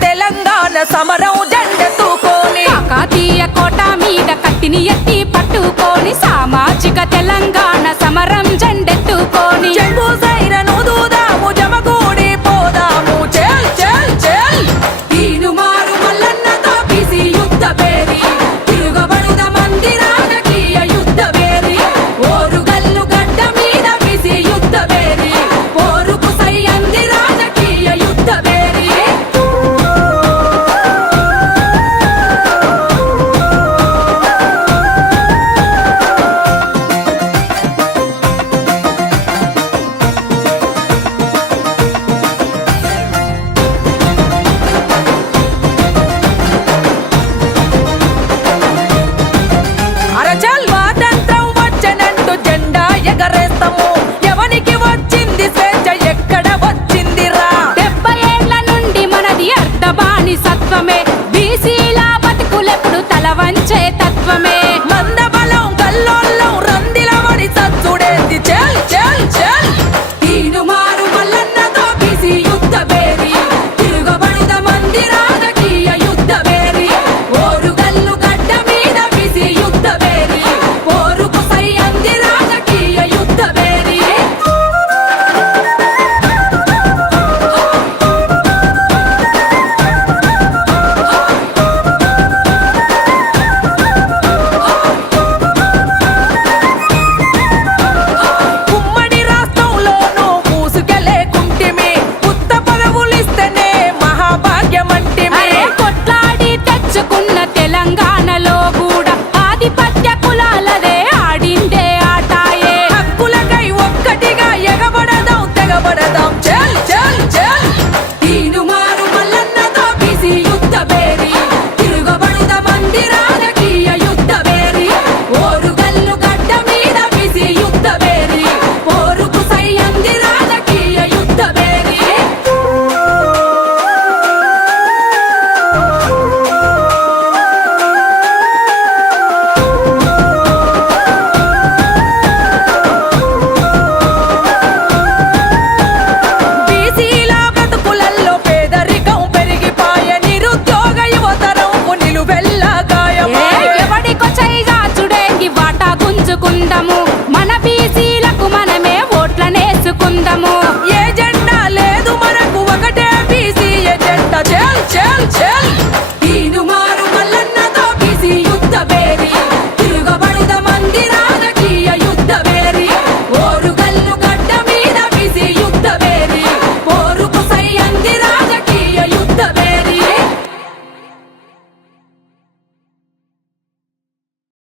తెలంగాణ సమరం జెండెత్తుకొని కాకతీయ కోట మీద కత్తిని ఎత్తి పట్టుకొని సామాజిక తెలంగాణ సమరం జెండెత్తుకొని చెంబు సైరను దూదాము జమగూడి పోదాము చెల్ చెల్ చెల్ తీనుమారు మల్లన్నతో బీసీ యుద్ధ పేరి తిరుగబడుద మంది రాజకీయ యుద్ధ పేరి ఓరుగల్లు గడ్డ మీద బీసీ యుద్ధ పేరి పోరుకు సై అంది రాజకీయ యుద్ధ పేరి అరచల్ స్వాతంత్రం వచ్చనంటూ జెండా ఎగరేస్తాము ఎవనికి వచ్చింది స్వేచ్ఛ ఎక్కడ వచ్చిందిరా 70 ఏళ్ల నుండి మనది అర్ధబాని సత్వమే బీసీల బతుకులెప్పుడు తల వంచే తత్వమే మందబలం కల్లోళ్ళం రందిలవడి సచ్చుడేంది చెల్ చెల్ చెల్ తీనుమారు మల్లన్నతో బీసీ యుద్ధ పేరి తిరుగబడుద మంది రాజకీయ యుద్ధ పేరి ఓరుగల్లు గడ్డ మీద బీసీ యుద్ధ పేరి పోరుకు సై అంది రాజకీయ యుద్ధ పేరి ఉమ్మడి రాష్ట్రంలోనూ పూసుకెళ్ళేకుంటిమి ఉత్త పదవులిస్తేనే మహాభాగ్యమంటిమి అరే కొట్లాడి తెచ్చుకున్న తెలంగాణలో కూడా ఆధిపత్య కులాలదే ఆడిందే ఆటాయే హక్కులకై ఒక్కటిగా ఎగబడదాం తెగబడదాం చెల్ చెల్ చెల్ తీనుమారు మల్లన్నతో బీసీ యుద్ధ పేరి తిరుగబడుద మంది రాజకీయ యుద్ధ పేరి ఓరుగల్లు గడ్డ మీద బీసీ యుద్ధ పేరి పోరుకు సై అంది రాజకీయ యుద్ధ పేరి బీసీల బ్రతుకులల్లో పేదరికం పెరిగిపాయ నిరుద్యోగ యువతరంకు నిలువెల్లా గాయమాయ ఎవడికో చైగాచుడేంగి వాటా గుంజుకుందాము మన బీసీలకు మనమే ఓట్లనేసుకుందాము ఏ జెండా లేదు మనకు ఒకటే బీసీ ఎజెండా చెల్ చెల్ చెల్ తీనుమారు మల్లన్నతో బీసీ యుద్ధ పేరి